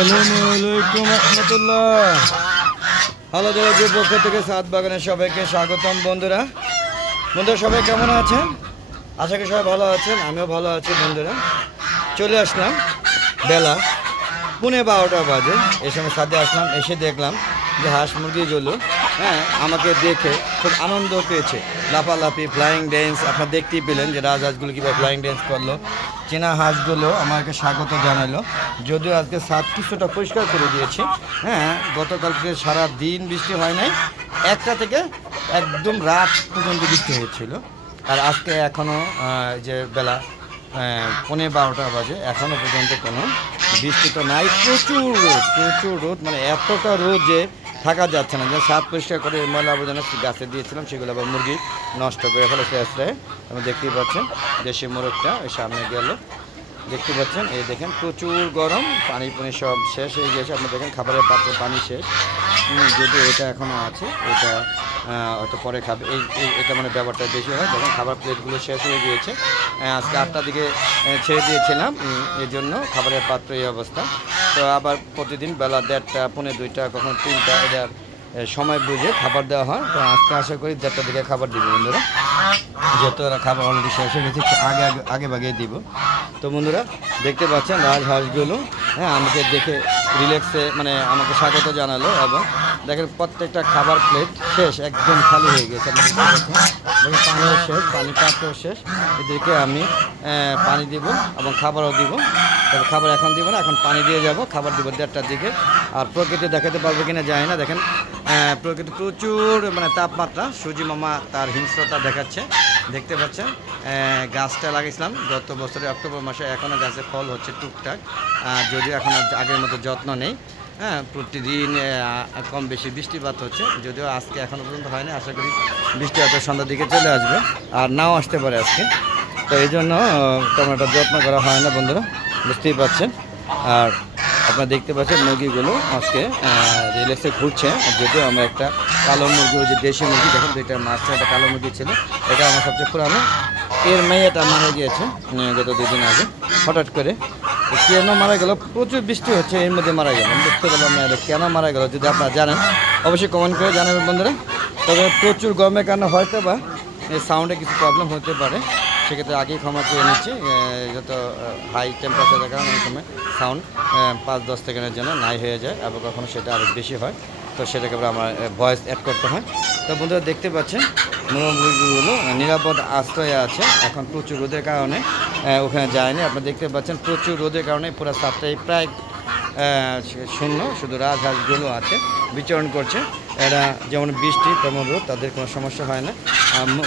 আসসালামাইকুম রহমতুল্লাহ। হ্যালো পক্ষ থেকে সাত সবাইকে স্বাগতম বন্ধুরা। বন্ধুরা, সবাই কেমন আছেন? আশা সবাই ভালো আছেন, আমিও ভালো আছি বন্ধুরা। চলে আসলাম বেলা পুনে বারোটা বাজে। এ সময় সাথে আসলাম, এসে দেখলাম যে হাঁস মুরগি মুরগিগুলো হ্যাঁ আমাকে দেখে খুব আনন্দ পেয়েছে। লাফালাফি ফ্লাইং ড্যান্স আপনারা দেখতেই পেলেন যে রাজহাঁসগুলো কীভাবে ফ্লাইং ড্যান্স করল। চেনা হাঁসগুলো আমাকে স্বাগত জানালো। যদিও আজকে সাত কিছুটা পরিষ্কার করে দিয়েছি। হ্যাঁ গতকালকে সারা দিন বৃষ্টি হয় নাই। একটা থেকে একদম রাত পর্যন্ত বৃষ্টি হয়েছিল। আর আজকে এখনও যে বেলা পনেরো বারোটা বাজে এখনও পর্যন্ত কোনো বৃষ্টি তো নাই। প্রচুর রোদ প্রচুর রোদ মানে এতটা রোদ যে থাকা যাচ্ছে না। যে সাত পরিষ্কার করে ময়লা আবর্জনা গাছে দিয়েছিলাম, সেগুলো আবার মুরগি নষ্ট করে ফেলেছে আশ্রয়ে আমি দেখতেই পাচ্ছেন দেশি মোরগটা ওই সামনে গেল। দেখতে পাচ্ছেন, এই দেখেন প্রচুর গরম, পানি পানি সব শেষ হয়ে গেছে। আপনি দেখেন খাবারের পাত্রে পানি শেষ। যদিও এটা এখনও আছে, এটা হয়তো পরে খাবে। এই এটা মানে ব্যাপারটা বেশি হয়। যখন খাবার প্লেটগুলো শেষ হয়ে গিয়েছে। আজকে আটটার দিকে ছেড়ে দিয়েছিলাম। এই জন্য খাবারের পাত্র এই অবস্থা। তো আবার প্রতিদিন বেলা দেড়টা, পৌনে দুইটা, কখনো তিনটা এটার সময় বুঝে খাবার দেওয়া হয়। তো আজকে আশা করি দেড়টার দিকে খাবার দিবে বন্ধুরা। যেহেতু ওরা খাবার অলরেডি শেষ হয়ে গেছে আগে আগে আগে বাগিয়ে দিব। তো বন্ধুরা, দেখতে পাচ্ছেন রাজহাঁসগুলো। হ্যাঁ আমাকে দেখে রিল্যাক্সে মানে আমাকে স্বাগত জানালো এবং দেখেন প্রত্যেকটা খাবার প্লেট শেষ, একদম খালি হয়ে গেছে। দেখেন পানিও শেষ, পানি পাত্রও শেষ। এদেরকে আমি পানি দিব এবং খাবারও দিব। তবে খাবার এখন দিব না, এখন পানি দিয়ে যাব, খাবার দিব দেড়টার দিকে। আর প্রকৃতি দেখাতে পারবে কিনা জানি না। দেখেন প্রকৃতি প্রচুর মানে তাপমাত্রা। সুজি মামা তার হিংস্রতা দেখাচ্ছে। দেখতে পাচ্ছেন গাছটা লাগিয়েছিলাম। গত বছরের অক্টোবর মাসে এখনও গাছে ফল হচ্ছে টুকটাক। যদিও এখন আগের মতো যত্ন নেই হ্যাঁ প্রতিদিন কম বেশি বৃষ্টিপাত হচ্ছে। যদিও আজকে এখনও পর্যন্ত হয়নি, আশা করি বৃষ্টি হয়তো সন্ধ্যার দিকে চলে আসবে। আর নাও আসতে পারে আজকে। তো এই জন্য তেমন একটা যত্ন করা হয় না বন্ধুরা, বুঝতেই পারছেন। আর আপনারা দেখতে পাচ্ছেন মুরগিগুলো আজকে রিলেক্সে ঘুরছে যদিও আমরা একটা কালো মুরগি, ওই যে দেশি মুরগি, দেখেন দুইটা মাঝখানে একটা কালো মুরগি ছিল। এটা আমার সবচেয়ে পুরানো। এর মেয়েটা মারা গিয়েছে গত দুদিন আগে। হঠাৎ করে কেন মারা গেল? প্রচুর বৃষ্টি হচ্ছে, এর মধ্যে মারা গেল। বুঝতে পারলাম না কেন মারা গেল, যদি আপনারা জানেন, অবশ্যই কমেন্ট করে জানাবেন বন্ধুরা। তবে প্রচুর গরমের কারণে হয়তো বা সাউন্ডে কিছু প্রবলেম হতে পারে। সেক্ষেত্রে আগেই ক্ষমা চেয়ে নিচ্ছি যত হাই টেম্পারেচারের কারণে অনেক সময় সাউন্ড পাঁচ দশ সেকেন্ডের জন্য নাই হয়ে যায়, আবার কখনো সেটা আরও বেশি হয়। তো সেটাকে আমার ভয়েস অ্যাড করতে হয়। তো বন্ধুরা দেখতে পাচ্ছেন মুরগিগুলো নিরাপদ আশ্রয়ে আছে। এখন প্রচুর রোদের কারণে ওখানে যায়নি। আপনারা দেখতে পাচ্ছেন, প্রচুর রোদের কারণে পুরো সাতটাই প্রায় শূন্য, শুধু রাজহাঁসগুলো আছে। বিচরণ করছে। এরা যেমন বৃষ্টি, তেমন রোদ, তাদের কোনো সমস্যা হয় না।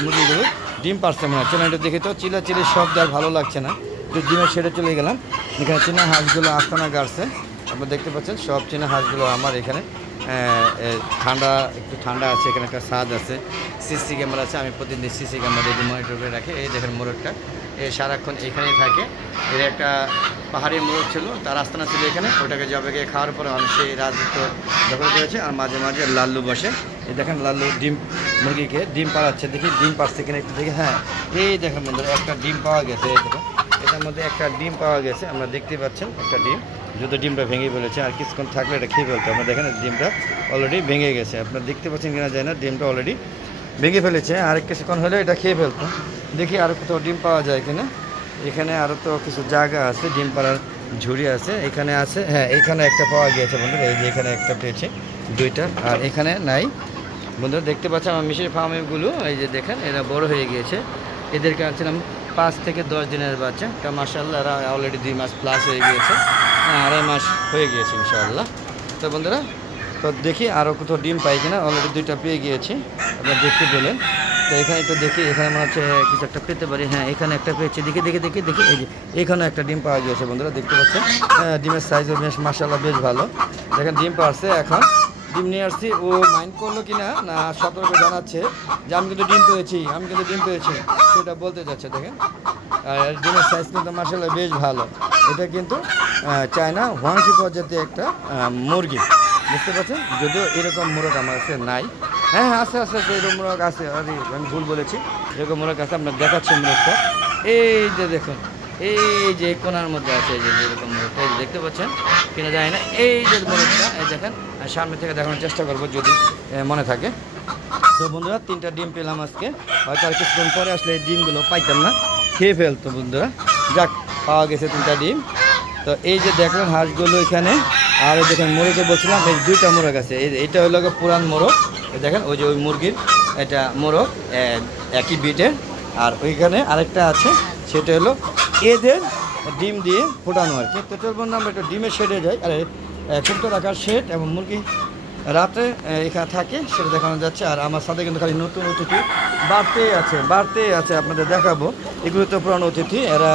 মুরগিগুলো ডিম পারছে মনে চলুন একটু দেখি তো চিলা চিলি শব্দ আর ভালো লাগছে না। একটু ডিমে সেরে চলে গেলাম। এখানে চীনা হাঁসগুলো আস্তানা গাড়ছে। আপনারা দেখতে পাচ্ছেন, সব চীনা হাঁসগুলো আমার এখানে। ঠান্ডা, একটু ঠান্ডা আছে, এখানে একটা স্বাদ আছে। সিসি ক্যামেরা আছে, আমি প্রতিদিন সিসি ক্যামেরা রেডি মনিটর করে রাখি। এই দেখেন মোরগটা এ, সারাক্ষণ এখানেই থাকে। এর একটা পাহাড়ি মোরগ ছিল, তার আস্তানা ছিল এখানে। ওটাকে জবে গিয়ে খাওয়ার পরে আমি সেই রাজত্ব দখল করেছে আর মাঝে মাঝে লাল্লু বসে। এই দেখেন লাল্লু ডিম মুরগিকে ডিম পাড়াচ্ছে। দেখি ডিম পাড়ছে কিনা একটু দেখি। হ্যাঁ এই দেখেন একটা ডিম পাওয়া গেছে, এই এটার মধ্যে একটা ডিম পাওয়া গেছে, আমরা দেখতে পাচ্ছেন একটা ডিম। যদি ডিমটা ভেঙে ফেলেছে, আর কিছুক্ষণ থাকলে এটা খেয়ে ফেলতো আমরা দেখেন ডিমটা অলরেডি ভেঙে গেছে। আপনার দেখতে পাচ্ছেন কিনা যায় না, ডিমটা অলরেডি ভেঙে ফেলেছে। আর কিছুক্ষণ হলে এটা খেয়ে ফেলতো দেখি আর কোথাও ডিম পাওয়া যায় কিনা। এখানে আরও তো কিছু জায়গা আছে, ডিম পাড়ার ঝুড়ি আছে। এখানে আছে হ্যাঁ এখানে একটা পাওয়া গিয়েছে বন্ধুরা। এই যে এখানে একটা পেয়েছে, দুইটা। আর এখানে নাই। বন্ধুরা, দেখতে পাচ্ছেন আমার মিশির ফার্মগুলো এই যে দেখেন, এরা বড় হয়ে গিয়েছে। এদেরকে আনছিলাম পাঁচ থেকে দশ দিনের বাচ্চা। তা মার্শাল্লাহ এরা অলরেডি দুই মাস প্লাস হয়ে গিয়েছে। আড়াই মাস হয়ে গিয়েছে ইনশাআল্লাহ। তো বন্ধুরা তো দেখি আরও কোথাও ডিম পাই কিনা। অলরেডি দুইটা পেয়ে গিয়েছি আপনারা দেখতে পেলেন। তো এখানে একটু দেখি এখানে মনে হচ্ছে কিছু একটা পেতে পারি। হ্যাঁ এখানে একটা পেয়েছি। দেখি দেখি দেখি দেখি। এই যে এখানে একটা ডিম পাওয়া গিয়েছে বন্ধুরা দেখতে পাচ্ছেন। হ্যাঁ, ডিমের সাইজও বেশ মার্শাল্লাহ বেশ ভালো। দেখেন ডিম পাওয়াছে এখন। ডিম নিয়ে আসছি। ও মাইন্ড করল কিনা? না সতর্ক জানাচ্ছে যে আমি কিন্তু ডিম পেয়েছি আমি কিন্তু ডিম পেয়েছি। সেটা বলতে যাচ্ছে দেখেন। আর ডিমের সাইজ কিন্তু বেশ ভালো। এটা কিন্তু চায়না হোয়াংশি প্রজাতির একটা মুরগি। বুঝতে পারছেন? যদিও এরকম মোরগ আমার কাছে নাই। হ্যাঁ হ্যাঁ আছে আছে আছে, এরকম মোরগ আছে। আরে আমি ভুল বলেছি। এরকম মোরগ আছে আপনার দেখাচ্ছি মোরগটা। এই যে দেখুন এই যে কোনার মধ্যে আছে এই যে এরকম মোরগটা। এই দেখতে পাচ্ছেন? কিনা যায় না। এই যে মোরগটা এই দেখেন সামনে থেকে দেখানোর চেষ্টা করব যদি মনে থাকে। তো বন্ধুরা তিনটা ডিম পেলাম আজকে। হয়তো আর কিছুক্ষণ পরে আসলে এই ডিমগুলো পাইতাম না। খেয়ে ফেলতো বন্ধুরা। যাক পাওয়া গেছে তিনটা ডিম। তো এই যে দেখলেন হাঁসগুলো এখানে, আর দেখেন মোরগে বলছিলাম, এই দুইটা মোরগ আছে। এই এইটা হলো পুরান মোরগ। দেখেন, ওই যে ওই মুরগির এটা মোরগ একই বিটের আর ওইখানে আরেকটা আছে, সেটা হলো এদের ডিম দিয়ে ফোটানো আর কি। তো চলবো না আমরা একটু ডিমের শেডে যাই। আর কুপ্ত রাখার শেড এবং মুরগি রাতে এখানে থাকে, সেটা দেখানো যাচ্ছে। আর আমার সাথে কিন্তু খালি নতুন অতিথি। বাড়তে আছে, বাড়তেই আছে, আপনাদের দেখাবো। এগুলো তো পুরানো অতিথি, এরা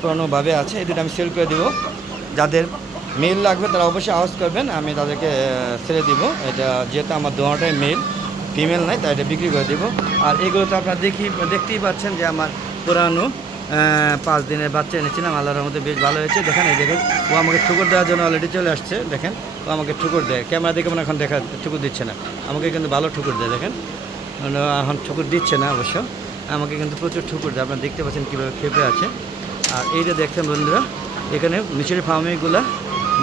পুরানোভাবে আছে। এই আমি সেল করে দেবো। যাদের মেল লাগবে, তারা অবশ্যই আওয়াজ করবেন, আমি তাদেরকে ছেড়ে দিব। এটা যেহেতু আমার দোয়াটাই মেল ফিমেল নাই, তাই এটা বিক্রি করে দিব। আর এগুলো তো আপনারা দেখি, দেখতেই পাচ্ছেন যে আমার পুরানো পাঁচ দিনের বাচ্চা এনেছিলাম। আল্লাহর মধ্যে বেশ ভালো হয়েছে। দেখেন, এই দেখেন, ও আমাকে ঠুকুর দেওয়ার জন্য অলরেডি চলে আসছে। দেখেন, ও আমাকে ঠুকুর দেয়। ক্যামেরা দেখে মনে এখন দেখা, ঠুকুর দিচ্ছে না। আমাকে কিন্তু ভালো ঠুকুর দেয়, দেখেন। মানে এখন ঠুকুর দিচ্ছে না অবশ্য। আমাকে কিন্তু প্রচুর ঠুকুর দেয়। আপনারা দেখতে পাচ্ছেন কীভাবে খেপে আছে। আর এই যে দেখছেন বন্ধুরা, এখানে মিশরি ফার্মিংগুলো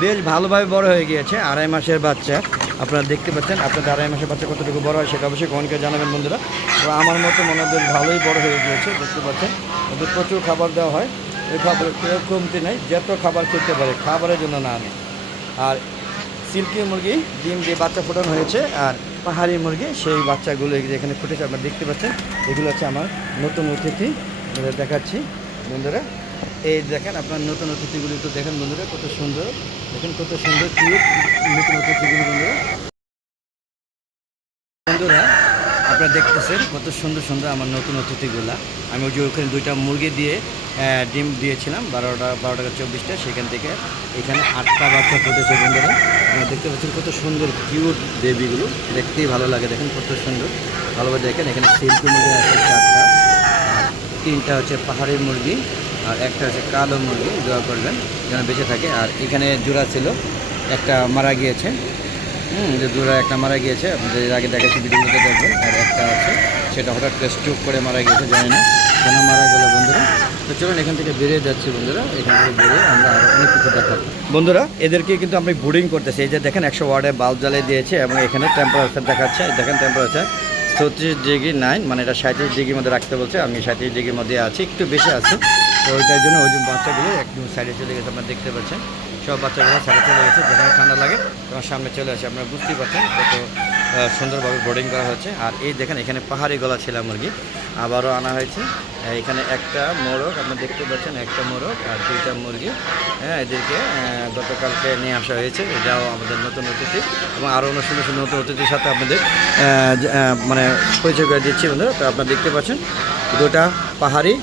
বেশ ভালোভাবে বড় হয়ে গিয়েছে, আড়াই মাসের বাচ্চা। আপনারা দেখতে পাচ্ছেন, আপনাদের আড়াই মাসের বাচ্চা কতটুকু বড় হয় সেটা অবশ্যই কমেন্টকে জানাবেন বন্ধুরা। তো আমার মতো মনে হয় ভালোই বড় হয়ে গিয়েছে, দেখতে পাচ্ছেন। ওদের প্রচুর খাবার দেওয়া হয়। ওই খাবারের কমতি নেই, যত খাবার খেতে পারে, খাবারের জন্য না আমি আর সিল্কি মুরগি, ডিম দিয়ে বাচ্চা ফোটানো হয়েছে, আর পাহাড়ি মুরগি, সেই বাচ্চাগুলো এখানে ফুটেছে, আপনারা দেখতে পাচ্ছেন, এগুলো হচ্ছে আমার নতুন অতিথি। দেখাচ্ছি, বন্ধুরা। এই দেখেন, আপনার নতুন অতিথিগুলি তো দেখেন, বন্ধুরা, কত সুন্দর। দেখেন কত সুন্দর কিউট নতুন অতিথিগুলি, বন্ধুরা। বন্ধুরা আপনারা দেখতেছেন কত সুন্দর সুন্দর আমার নতুন অতিথিগুলা। আমি ওই যে ওখানে দুইটা মুরগি দিয়ে ডিম দিয়েছিলাম, বারোটা বারো টাকা চব্বিশটা, সেখান থেকে এখানে আটটা বাচ্চা ফুটেছে বন্ধুরা। দেখতে পাচ্ছেন কত সুন্দর কিউট বেবিগুলো দেখতেই ভালো লাগে, দেখেন কত সুন্দর। ভালোভাবে দেখেন, এখানে সিল্কি মুরগি আছে চারটা, আর তিনটা হচ্ছে পাহাড়ি মুরগি, আর একটা হচ্ছে কালো মুরগি, দোয়া করবেন, যেন বেঁচে থাকে। আর এখানে জোড়া ছিল, একটা মারা গিয়েছে। যে দূরে একটা মারা গিয়েছে। আপনাদের এর আগে দেখাচ্ছি ভিডিওগুলোতে দেখবেন, আর একটা আছে। সেটা হঠাৎ করে স্ট্রোক করে মারা গিয়েছে, জানি না। কেন মারা গেল বন্ধুরা? তো চলুন, এখান থেকে বেরিয়ে যাচ্ছি বন্ধুরা। এখান থেকে বেরিয়ে আমরা আরও অনেক কিছু দেখাবো। বন্ধুরা, এদেরকে কিন্তু আমরা বোর্ডিং করতেছি। এই যে দেখেন, একশো ওয়ার্ডে বাল্ব জ্বালিয়ে দিয়েছে এবং এখানে টেম্পারেচার দেখাচ্ছে। দেখেন টেম্পারেচার চৌত্রিশ ডিগ্রি নাইন মানে এটা সাঁত্রিশ ডিগ্রির মধ্যে রাখতে বলছে। আমি সাঁত্রিশ ডিগ্রির মধ্যে আছি, একটু বেশি আছে। তো ওইটার জন্য ওই যে বাচ্চাগুলো একদম সাইডে চলে গেছে, আপনারা দেখতে পাচ্ছেন। সব বাচ্চাগুলো সাইডে চলে গেছে যেখানে ঠান্ডা লাগে, তোমার সামনে চলে আসে। আপনারা বুঝতেই পারছেন কত সুন্দরভাবে বোর্ডিং করা হচ্ছে আর এই দেখেন, এখানে পাহাড়ি গলা ছিল মুরগি আবারও আনা হয়েছে। এখানে একটা মোরগ, আপনি দেখতে পাচ্ছেন একটা মোরগ আর দুইটা মুরগি। হ্যাঁ এদেরকে গতকালকে নিয়ে আসা হয়েছে। এটাও আমাদের নতুন অতিথি এবং আরও অন্য সুন্দর সুন্দর নতুন অতিথির সাথে আপনাদের মানে পরিচয় করে দিচ্ছি বন্ধুরা। তো আপনারা দেখতে পাচ্ছেন, দুটা পাহাড়ি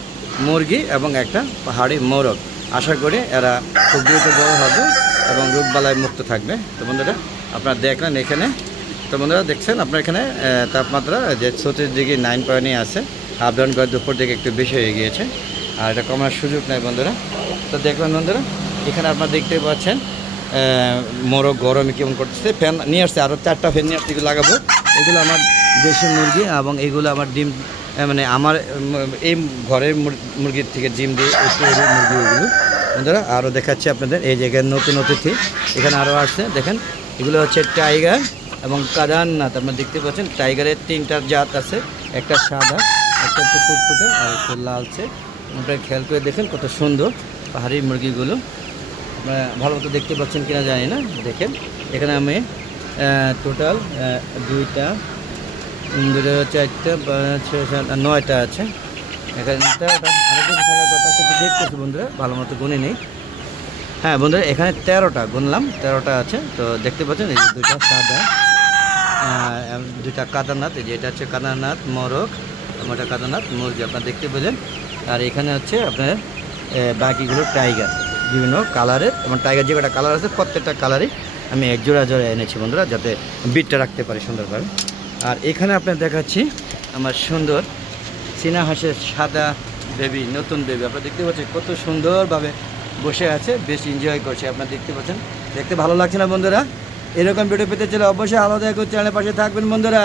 মুরগি এবং একটা পাহাড়ি মোরগ। আশা করি এরা খুব দ্রুত বড় হবে এবং রোগবালায় মুক্ত থাকবে। তো বন্ধুরা, আপনারা দেখলেন এখানে। তো বন্ধুরা, দেখছেন আপনার এখানে তাপমাত্রা যে ছত্রিশ ডিগ্রি নাইন পয়েন্টই আছে। আপ ডাউন দুপুর দিকে একটু বেশি হয়ে গিয়েছে। আর এটা কমার সুযোগ নেই বন্ধুরা। তো দেখলেন বন্ধুরা, এখানে আপনারা দেখতেই পাচ্ছেন মোরগ গরমে কেমন করতেছে। ফ্যান নিয়ে আসছে আরও চারটা ফ্যান নিয়ে আসছে, এগুলো লাগাবো। এগুলো আমার দেশি মুরগি এবং এগুলো আমার ডিম মানে আমার এই ঘরের মুর- মুরগির থেকে জিম দিয়ে মুরগি ওগুলো বন্ধুরা আরও দেখাচ্ছি আপনাদের। এই জায়গায় নতুন অতিথি, এখানে আরও আসছে। দেখেন, এগুলো হচ্ছে টাইগার এবং কাদারনাথ। আপনারা দেখতে পাচ্ছেন, টাইগারের তিনটা জাত আছে। একটা সাদা, একটা একটু ফুটফুটে, আর একটু লালচে। আপনারা খেয়াল করে দেখেন, কত সুন্দর পাহাড়ি মুরগিগুলো। ভালো মতো দেখতে পাচ্ছেন কিনা জানি না। দেখেন, এখানে আমি টোটাল দুইটা দুটো চারটা ছয় সাত নয়টা আছে। এখানে আরও কিছু থাকার কথা সেটা দেখতেছি বন্ধুরা ভালো মতো গুনে নেই। হ্যাঁ বন্ধুরা এখানে তেরোটা গুনলাম তেরোটা আছে। তো দেখতে পাচ্ছেন এই যে দুইটা সাদা আহ, এবং দুইটা কাদারনাথ এই যে এটা হচ্ছে কাদারনাথ মরক এবং এটা কাদারনাথ মুরগি আপনারা দেখতে পেলেন। আর এখানে হচ্ছে আপনার বাকিগুলো টাইগার বিভিন্ন কালারের এবং টাইগার যে কটা কালার আছে প্রত্যেকটা কালারই আমি এক জোড়া জোড়া এনেছি বন্ধুরা যাতে বিটটা রাখতে পারি সুন্দরভাবে। আর এখানে আপনার দেখাচ্ছি আমার সুন্দর চীনা হাঁসের সাদা বেবি নতুন বেবি আপনারা দেখতে পাচ্ছেন কত সুন্দরভাবে বসে আছে, বেশ এনজয় করছে। আপনারা দেখতে পাচ্ছেন? দেখতে ভালো লাগছে না বন্ধুরা? এরকম ভিডিও পেতে চলে অবশ্যই আলাদা এক চ্যানেলের পাশে থাকবেন বন্ধুরা।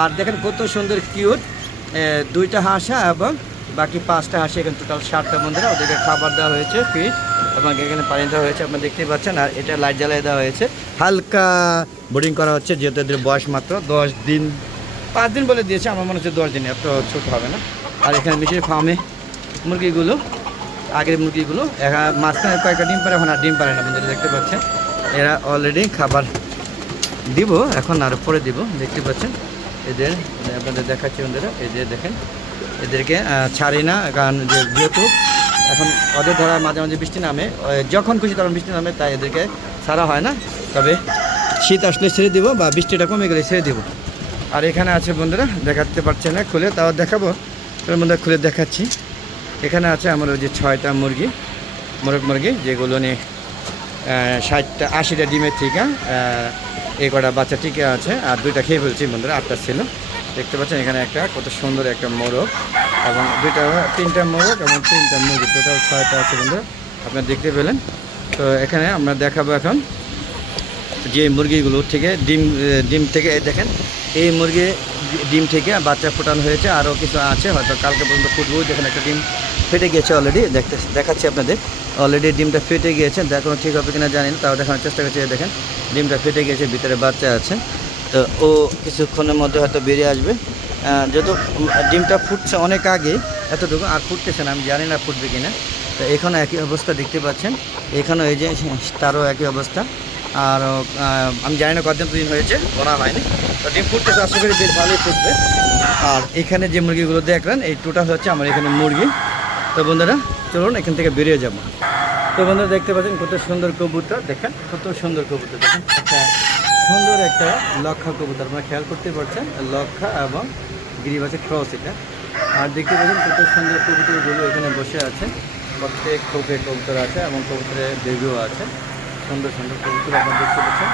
আর দেখেন কত সুন্দর কিউট দুইটা হাঁসা এবং বাকি পাঁচটা হাঁসি এখানে টোটাল ষাটটা বন্ধুরা। ওদেরকে খাবার দেওয়া হয়েছে ফিট এবং এখানে পানি দেওয়া হয়েছে, আপনারা দেখতেই পাচ্ছেন, আর এটা লাইট জ্বালিয়ে দেওয়া হয়েছে। হালকা বোর্ডিং করা হচ্ছে, যেহেতু এদের বয়স মাত্র দশ দিন, পাঁচ দিন বলে দিয়েছে, আমার মনে হচ্ছে দশ দিন এত ছোট হবে না। আর এখানে মিশির ফার্মে মুরগিগুলো, আগের মুরগিগুলো মাঝখানে কয়েকটা ডিম পারে, এখন আর ডিম পারে না, বন্ধুরা দেখতে পাচ্ছেন। এরা অলরেডি খাবার দিব, এখন আর পরে দিব, দেখতে পাচ্ছেন। এদের, আপনাদের দেখাচ্ছি বন্ধুরা এদের দেখেন। এদেরকে ছাড়ি না, কারণ যেহেতু এখন ওদের ধরা মাঝে মাঝে বৃষ্টি নামে। যখন খুশি তখন বৃষ্টি নামে, তাই এদেরকে ছাড়া হয় না। তবে শীত আসলে ছেড়ে দিব বা বৃষ্টিটা কমে গেলে ছেড়ে দিব। আর এখানে আছে বন্ধুরা, দেখাতে পারছে না খুলে, তাও দেখাবো। মধ্যে খুলে দেখাচ্ছি। এখানে আছে আমার ওই যে ছয়টা মুরগি, মোরগ মুরগি, যেগুলো নিয়ে ষাটটা, আশিটা ডিমের থেকে এ কটা বাচ্চা টিকে আছে, আর দুইটা খেয়ে ফেলছি বন্ধুরা, আটটা ছিল। দেখতে পাচ্ছেন এখানে একটা কত সুন্দর একটা মোরগ এবং দুইটা, তিনটা মোরগ এবং তিনটা মুরগি টোটাল ছয়টা আছে বন্ধুরা আপনারা দেখতে পেলেন। তো এখানে আমরা দেখাবো এখন যে মুরগিগুলো থেকে ডিম ডিম থেকে দেখেন, এই মুরগি ডিম থেকে বাচ্চা ফোটানো হয়েছে, আরও কিছু আছে, হয়তো কালকে পর্যন্ত ফুটবো দেখেন একটা ডিম ফেটে গিয়েছে অলরেডি দেখতে, দেখাচ্ছি আপনাদের। অলরেডি ডিমটা ফেটে গিয়েছে দেখুন ঠিক হবে কিনা জানি না, তাও দেখানোর চেষ্টা করছি দেখেন, ডিমটা ফেটে গিয়েছে, ভিতরে বাচ্চা আছে। তো ও কিছুক্ষণের মধ্যে হয়তো বেরিয়ে আসবে। যেহেতু ডিমটা ফুটছে অনেক আগে, এতটুকু, আর ফুটতেছে না, আমি জানি না ফুটবে কিনা। তো এখানে একই অবস্থা দেখতে পাচ্ছেন। এখানেও এই যে তারও একই অবস্থা। আর আমি জানি না কতদিন দিন হয়েছে, বলা হয়নি। তো ডিম ফুটতেছে, আশা করি বেশ ভালোই ফুটবে। আর এখানে যে মুরগিগুলো দেখলেন, এই টোটাল হচ্ছে আমার এখানে মুরগি। তো বন্ধুরা, চলুন এখান থেকে বেরিয়ে যাব। তো বন্ধুরা, দেখতে পাচ্ছেন কত সুন্দর কবুতর, দেখেন, কত সুন্দর কবুতর, দেখেন। সুন্দর একটা লক্ষা কবুতর, আপনারা খেয়াল করতে পারছেন, লক্ষা এবং গিরিবাসে ক্রস এটা। আর দেখতে পাচ্ছেন কত সুন্দর কবুতরগুলো এখানে বসে আছে। প্রত্যেক খোপে কবুতর আছে এবং কবুতরের বেবিও আছে। সুন্দর সুন্দর কবুতর আপনারা দেখতে পাচ্ছেন।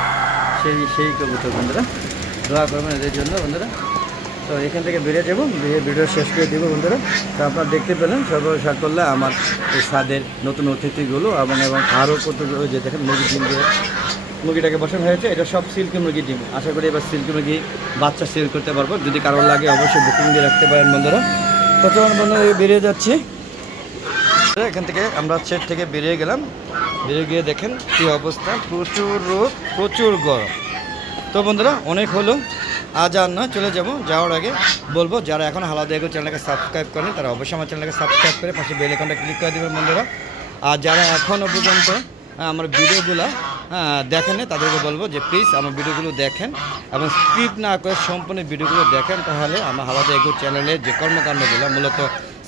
সেই সেই কবুতর বন্ধুরা, দোয়া করবেন এদের জন্য বন্ধুরা। তো এখান থেকে বেরিয়ে যাব, বেরিয়ে ভিডিও শেষ করে দেবো বন্ধুরা। তো আপনারা দেখতে পেলেন সর্বসার করলে আমার স্বাদের নতুন অতিথিগুলো এবং এবং আরও কত ওই যে দেখেন মুরগি দিয়ে মুরগিটাকে বসানো হয়েছে, এটা সব সিল্কি মুরগি ডিম। আশা করি এবার সিল্কি মুরগি বাচ্চা সেল করতে পারব। যদি কারোর লাগে অবশ্যই বুকিং দিয়ে রাখতে পারেন বন্ধুরা। তো চলুন বন্ধুরা এই বেরিয়ে যাচ্ছি। এখান থেকে আমরা সেট থেকে বেরিয়ে গেলাম। বেরিয়ে গিয়ে দেখেন কী অবস্থা। প্রচুর রোদ, প্রচুর গরম। তো বন্ধুরা, অনেক হলো। আজ আর না চলে যাব। যাওয়ার আগে বলব, যারা এখন হালাদা এগো চ্যানেলকে সাবস্ক্রাইব করেন, তারা অবশ্যই আমার চ্যানেলকে সাবস্ক্রাইব করে পাশে বেল আইকনটা ক্লিক করে দেবেন বন্ধুরা। আর যারা এখনও পর্যন্ত আমার ভিডিওগুলো দেখেন তাদেরকে বলব যে প্লিজ আমার ভিডিওগুলো দেখেন এবং স্কিপ না করে সম্পূর্ণ ভিডিওগুলো দেখেন তাহলে আমার হালাদা এগো চ্যানেলের যে কর্মকাণ্ডগুলো মূলত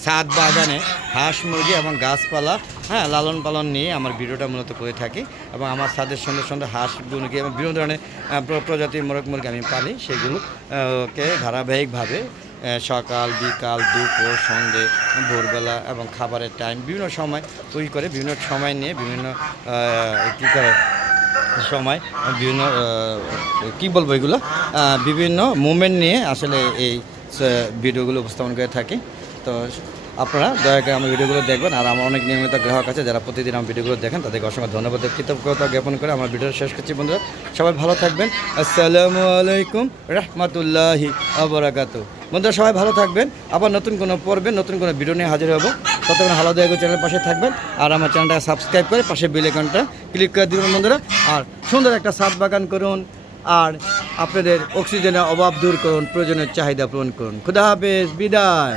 সাত বাগানে হাঁস মুরগি এবং গাছপালা হ্যাঁ লালন পালন নিয়ে আমার ভিডিওটা মূলত করে থাকি এবং আমার সাদের সঙ্গে সঙ্গে হাঁস মুরগি এবং বিভিন্ন ধরনের প্রজাতির মোরগ মুরগি আমি পালি সেগুলো আহ, ধারাবাহিকভাবে সকাল বিকাল দুপুর সন্ধে ভোরবেলা এবং খাবারের টাইম বিভিন্ন সময় তৈরি করে বিভিন্ন সময় নিয়ে বিভিন্ন কী করে সময় বিভিন্ন কি বলব এগুলো? বিভিন্ন মুভমেন্ট নিয়ে আসলে এই ভিডিওগুলো উপস্থাপন করে থাকি। তো আপনারা দয়া করে আমার ভিডিওগুলো দেখবেন। আর আমার অনেক নিয়মিত গ্রাহক আছে যারা প্রতিদিন আমার ভিডিওগুলো দেখেন, তাদেরকে অসংখ্য ধন্যবাদ। কৃতজ্ঞতা জ্ঞাপন করে আমার ভিডিও শেষ করছি। বন্ধুরা, সবাই ভালো থাকবেন। আসসালামু আলাইকুম রহমতুল্লাহি আবরাকাত বন্ধুরা, সবাই ভালো থাকবেন। আবার নতুন কোনো পর্বে, নতুন কোনো ভিডিও নিয়ে হাজির হব। ততক্ষণ হালো এগো চ্যানেলের পাশে থাকবেন আর আমার চ্যানেলটা সাবস্ক্রাইব করে পাশে বেল আইকনটা ক্লিক করে দিবেন বন্ধুরা। আর সুন্দর একটা সাত বাগান করুন আর আপনাদের অক্সিজেনের অভাব দূর করুন প্রয়োজনের চাহিদা পূরণ করুন। খুদা হাফেজ, বিদায়।